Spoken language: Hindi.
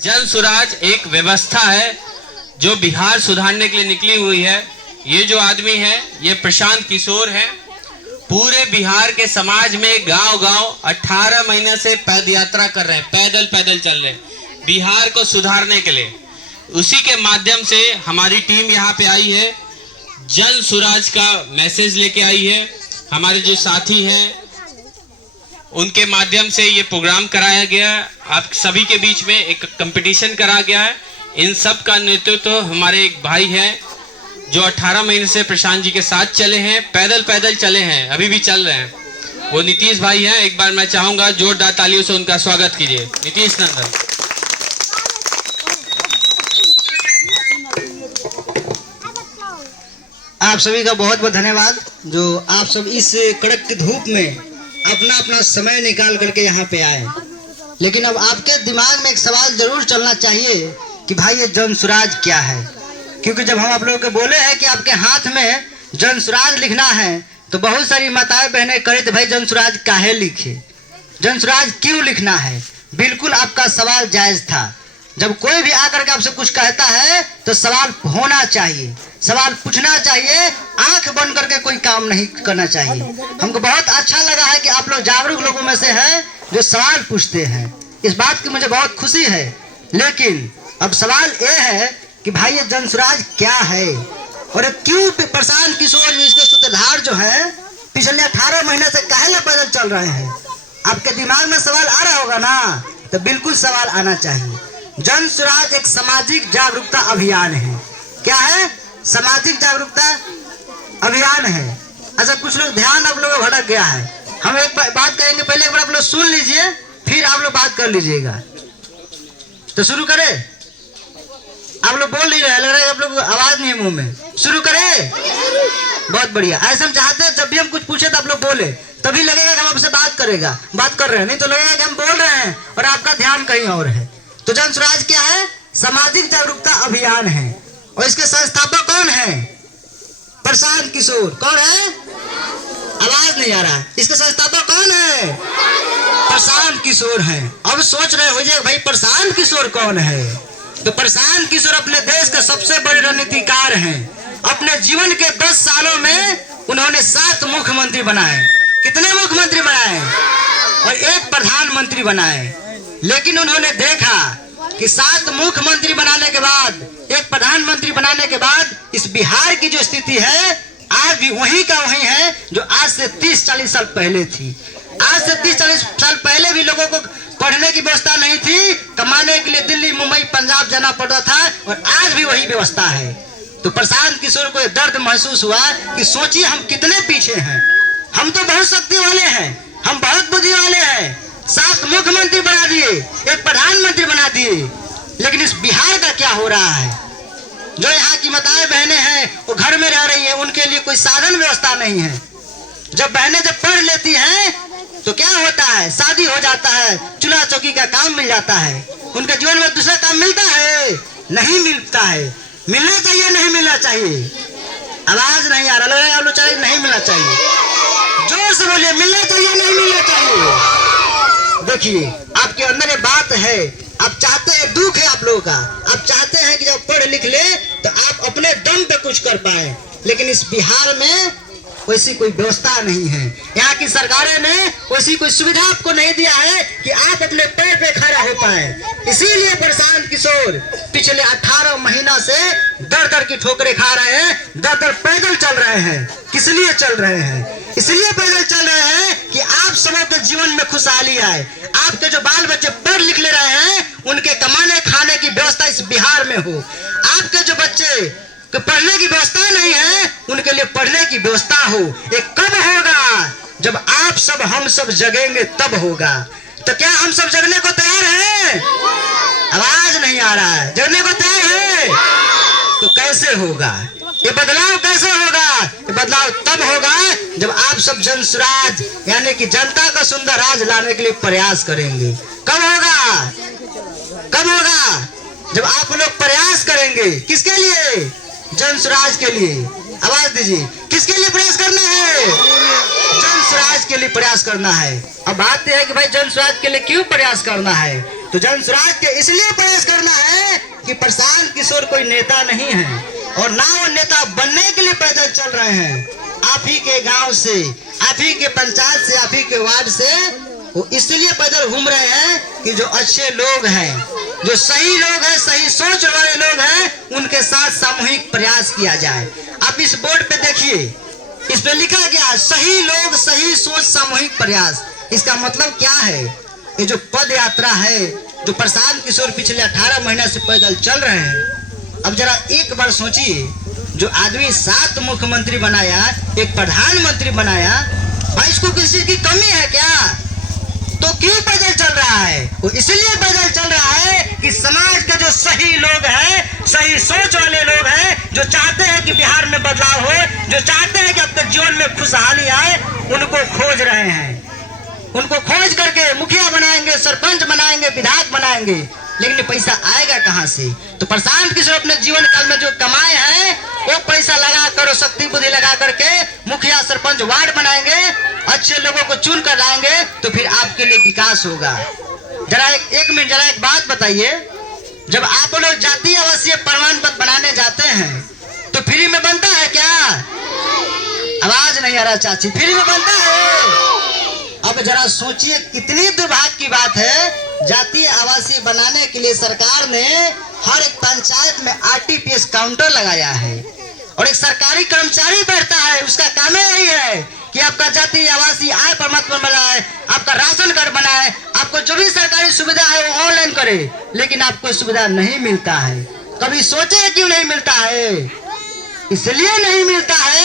जन सुराज एक व्यवस्था है जो बिहार सुधारने के लिए निकली हुई है। ये जो आदमी है ये प्रशांत किशोर है। पूरे बिहार के समाज में गांव-गांव 18 महीने से पद यात्रा कर रहे हैं, पैदल चल रहे हैं बिहार को सुधारने के लिए। उसी के माध्यम से हमारी टीम यहाँ पे आई है, जन सुराज का मैसेज लेके आई है। हमारे जो साथी हैं उनके माध्यम से ये प्रोग्राम कराया गया है। आप सभी के बीच में एक कंपटीशन करा गया है। इन सब का नेतृत्व तो हमारे एक भाई हैं जो 18 महीने से प्रशांत जी के साथ चले हैं, पैदल चले हैं, अभी भी चल रहे हैं। वो नीतीश भाई हैं। एक बार मैं चाहूंगा जोरदार तालियों से उनका स्वागत कीजिए। नीतीश नंदन। आप सभी का बहुत बहुत धन्यवाद जो आप सब इस कड़क की धूप में अपना अपना समय निकाल करके यहाँ पे आए। लेकिन अब आपके दिमाग में एक सवाल जरूर चलना चाहिए कि भाई ये जन सुराज क्या है। क्योंकि जब हम आप लोगों को बोले हैं कि आपके हाथ में जन सुराज लिखना है तो बहुत सारी माताएं बहनें कहे थे भाई जन सुराज काहे लिखे, जन सुराज क्यों लिखना है। बिल्कुल आपका सवाल जायज था। जब कोई भी आकर के आपसे कुछ कहता है तो सवाल होना चाहिए, सवाल पूछना चाहिए, आंख बंद करके कोई काम नहीं करना चाहिए। हमको बहुत अच्छा लगा है कि आप लोग जागरूक लोगों में से हैं जो सवाल पूछते हैं। इस बात की मुझे बहुत खुशी है। लेकिन अब सवाल ये है कि भाई ये जन सुराज क्या है और क्यों प्रशांत किशोर इसके सूत्रधार जो है पिछले 18 महीने से काहे पैदल चल रहे हैं। आपके दिमाग में सवाल आ रहा होगा ना, तो बिल्कुल सवाल आना चाहिए। जन सुराज एक सामाजिक जागरूकता अभियान है। क्या है? सामाजिक जागरूकता अभियान है। अच्छा, कुछ लोग ध्यान आप लोगों का भटक गया है। हम एक बात कहेंगे, पहले एक बार आप लोग सुन लीजिए, फिर आप लोग बात कर लीजिएगा। तो शुरू करें। आप लोग बोल नहीं रहे, लग रहा है आप लोग आवाज नहीं है मुंह में। शुरू करें। बहुत बढ़िया। ऐसे हम चाहते हैं जब भी हम कुछ पूछे तो आप लोग बोले, तभी लगेगा कि हम आपसे बात कर रहे हैं। नहीं तो लगेगा कि हम बोल रहे हैं और आपका ध्यान कहीं और है। तो जन सुराज क्या है? सामाजिक जागरूकता अभियान है। और इसके संस्थापक कौन है? प्रशांत किशोर। कौन है? आवाज नहीं आ रहा। इसके संस्थापक कौन है? प्रशांत किशोर है। अब सोच रहे हो भाई प्रशांत किशोर कौन है? तो प्रशांत किशोर अपने देश के सबसे बड़े रणनीतिकार हैं। अपने जीवन के 10 सालों में उन्होंने 7 मुख्यमंत्री बनाए। कितने मुख्यमंत्री बनाए? और 1 प्रधानमंत्री बनाए। लेकिन उन्होंने देखा कि 7 मुख्यमंत्री बनाने के बाद, 1 प्रधानमंत्री बनाने के बाद इस बिहार की जो स्थिति है आज भी वही का वही है जो आज से 30-40 साल पहले थी। आज से 30-40 साल पहले भी लोगों को पढ़ने की व्यवस्था नहीं थी, कमाने के लिए दिल्ली, मुंबई, पंजाब जाना पड़ता था और आज भी वही व्यवस्था है। तो प्रशांत किशोर को दर्द महसूस हुआ कि सोचिए हम कितने पीछे हैं। हम तो बहुत शक्ति वाले हैं, हम बहुत बुद्धि वाले हैं। 7 मुख्यमंत्री बना दिए, 1 प्रधानमंत्री बना दिए। लेकिन इस बिहार का क्या हो रहा है? जो यहाँ की माताएं बहनें हैं वो घर में रह रही है, उनके लिए कोई साधन व्यवस्था नहीं है। जब बहनें जब पढ़ लेती हैं तो क्या होता है? शादी हो जाता है, चूल्हा चौकी का काम मिल जाता है। उनके जीवन में दूसरा काम मिलता है? नहीं मिलता है। मिलना चाहिए, नहीं मिलना चाहिए? आवाज नहीं आ रहा, लग रहा है चाहिए, नहीं मिलना चाहिए। जोर से बोलिए, मिलना चाहिए, नहीं मिलना चाहिए? देखिए आपके अंदर ये बात है, आप चाहते हैं, दुख है आप लोगों का, आप चाहते हैं कि जब पढ़ लिख ले तो आप अपने दम पे कुछ कर पाए। लेकिन इस बिहार में वैसी कोई व्यवस्था नहीं है। यहाँ की सरकारें ने वैसी कोई सुविधा आपको नहीं दिया है कि आप अपने पैर पे खड़ा हो पाए। इसीलिए प्रशांत किशोर पिछले 18 महीना से दर की ठोकरें खा रहे हैं, दर पैदल चल रहे हैं। किस लिए चल रहे हैं? इसलिए पैदल चल रहे हैं कि आप सबों के जीवन में खुशहाली आए। आपके जो बाल बच्चे पढ़ लिख ले रहे हैं उनके कमाने खाने की व्यवस्था इस बिहार में हो। आपके जो बच्चे पढ़ने की व्यवस्था नहीं है उनके लिए पढ़ने की व्यवस्था हो। ये कब होगा? जब आप सब हम सब जगेंगे तब होगा। तो क्या हम सब जगने को तैयार हैं? आवाज नहीं आ रहा है। जगने को तैयार है? तो कैसे होगा ये बदलाव? कैसे होगा ये बदलाव? तब होगा जब आप सब जन सुराज यानी कि जनता का सुंदर राज लाने के लिए प्रयास करेंगे। कब होगा? कब होगा? जब आप लोग प्रयास करेंगे। किसके लिए? जन सुराज के लिए। आवाज दीजिए, किसके लिए प्रयास करना है? जन सुराज के लिए प्रयास करना है। अब बात यह है कि भाई जन सुराज के लिए क्यों प्रयास करना है? तो जन स्वराज के इसलिए प्रयास करना है कि प्रशांत किशोर कोई नेता नहीं है और ना वो नेता बनने के लिए पैदल चल रहे हैं। आप ही के गांव से, आप ही के पंचायत से, आप ही के वार्ड से वो इसलिए पैदल घूम रहे हैं कि जो अच्छे लोग हैं, जो सही लोग हैं, सही सोच वाले लोग हैं, उनके साथ सामूहिक प्रयास किया जाए। आप इस बोर्ड पे देखिए, इस पे लिखा गया सही लोग, सही सोच, सामूहिक प्रयास। इसका मतलब क्या है? ये जो पद यात्रा है, जो प्रशांत किशोर पिछले 18 महीना से पैदल चल रहे हैं, अब जरा एक बार सोचिए, जो आदमी 7 मुख्यमंत्री बनाया, एक प्रधानमंत्री बनाया, भाई इसको किसी की कमी है क्या? तो क्यों पैदल चल रहा है? वो इसलिए पैदल चल रहा है कि समाज के जो सही लोग हैं, सही सोच वाले लोग हैं, जो चाहते हैं कि बिहार में बदलाव हो, जो चाहते हैं कि आपके जीवन में खुशहाली आए, उनको खोज रहे हैं। उनको खोज करके मुखिया बनाएंगे, सरपंच बनाएंगे, विधायक बनाएंगे, लेकिन पैसा आएगा कहां से? तो प्रशांत किशोर अपने जीवन काल में जो कमाए हैं, वो पैसा लगा कर, शक्ति बुद्धि लगा करके मुखिया, सरपंच, वार्ड बनाएंगे, अच्छे लोगों को चुन कर लाएंगे, तो फिर आपके लिए विकास होगा। जरा एक मिनट, जरा एक बात बताइए, जब आप लोग जातीय आवासीय प्रमाण पत्र बनाने जाते हैं तो फ्री में बनता है क्या? आवाज नहीं आ रहा चाची, फ्री में बनता है? अब जरा सोचिए, कितनी दुर्भाग्य की बात है, जातीय आवासीय बनाने के लिए सरकार ने हर एक पंचायत में आरटीपीएस काउंटर लगाया है और एक सरकारी कर्मचारी बैठता है, उसका काम यही है कि आपका जातीय आवासीय आय प्रमाण पत्र बनाए, आपका राशन कार्ड बनाए, आपको जो भी सरकारी सुविधा है वो ऑनलाइन करे, लेकिन आपको सुविधा नहीं मिलता है। कभी सोचे क्यों नहीं मिलता है? इसलिए नहीं मिलता है